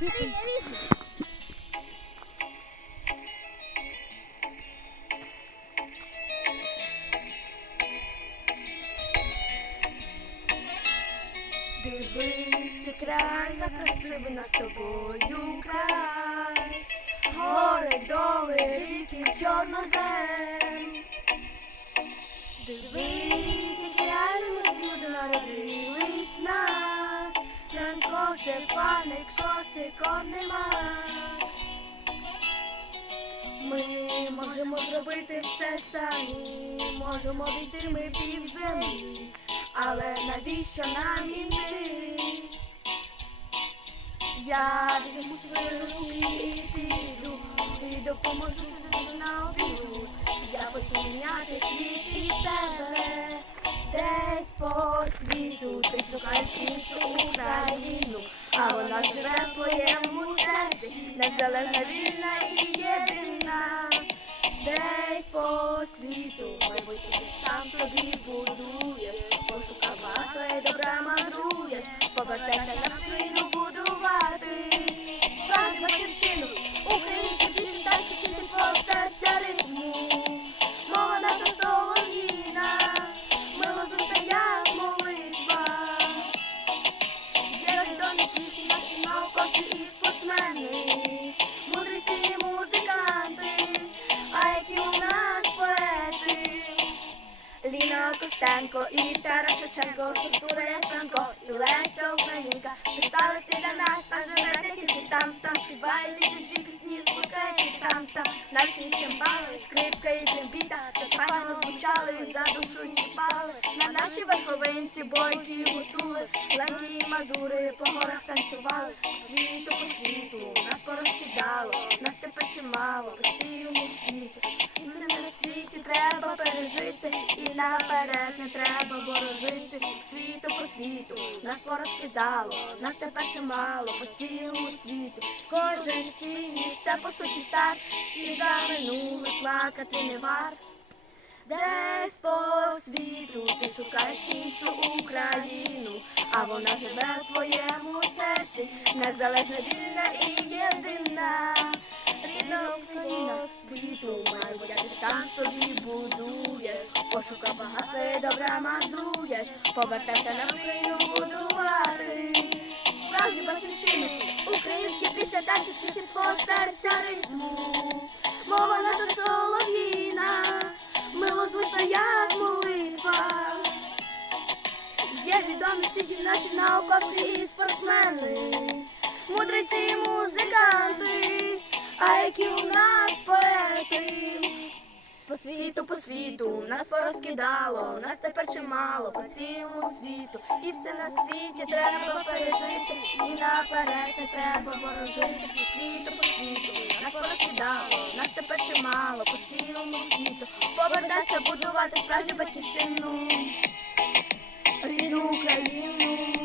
Дивись, як реально красивий нас тобою край. Гори, доли, ріки, чорнозем. Дивись, як народились в нас. Франко, якщо Шоци, нема, Ми можемо зробити все самі, можемо війти ми пів землі, але навіщо нам іти? Я візьму свої руки світу. Ти шукаєш іншу Україну, а вона живе в твоєму серці, незалежна, вільна і єдина. Десь по світу, майбутнє ти сам собі будуєш, пошукав добра мандруєш, повертайся на Ліна Костенко і Тарас Шевченко, Сосура Франко і Леся Українка писали для нас, а живете тільки там, там співають чужі пісні, слухають там, там наші цимбали, скрипка і трембіта, так файно звучали і за душу чіпали. На нашій верховинці бойки і гуцули, лемки і мазури по горах танцювали, світу по світу порозкидало, нас тепер чимало по цілому світу. Все на світі треба пережити, і наперед не треба ворожити. Світу по світу нас порозкидало, нас тепер чимало по цілому світу. Кожен фініш це по суті старт, і за минуле плакати не варт. Десь по світу ти шукаєш іншу Україну, а вона живе в твоєму серці, незалежна, вільна і єдина. Рідна Україна світу, майбутнє ти сам собі будуєш, пошука багатства і добра мандруєш, повертайся на Україну будувати. Справді батьківщину, українські після танці, тільки твого серця всі наші науковці і спортсмени, мудреці і музиканти, а які у нас поети. По світу, по світу, нас порозкидало, нас тепер чимало по цілому світу. І все на світі треба пережити, і наперед не треба ворожити. По світу, по світу, нас порозкидало, нас тепер чимало по цілому світу. Повертайся будувати справжню батьківщину рідну Україну.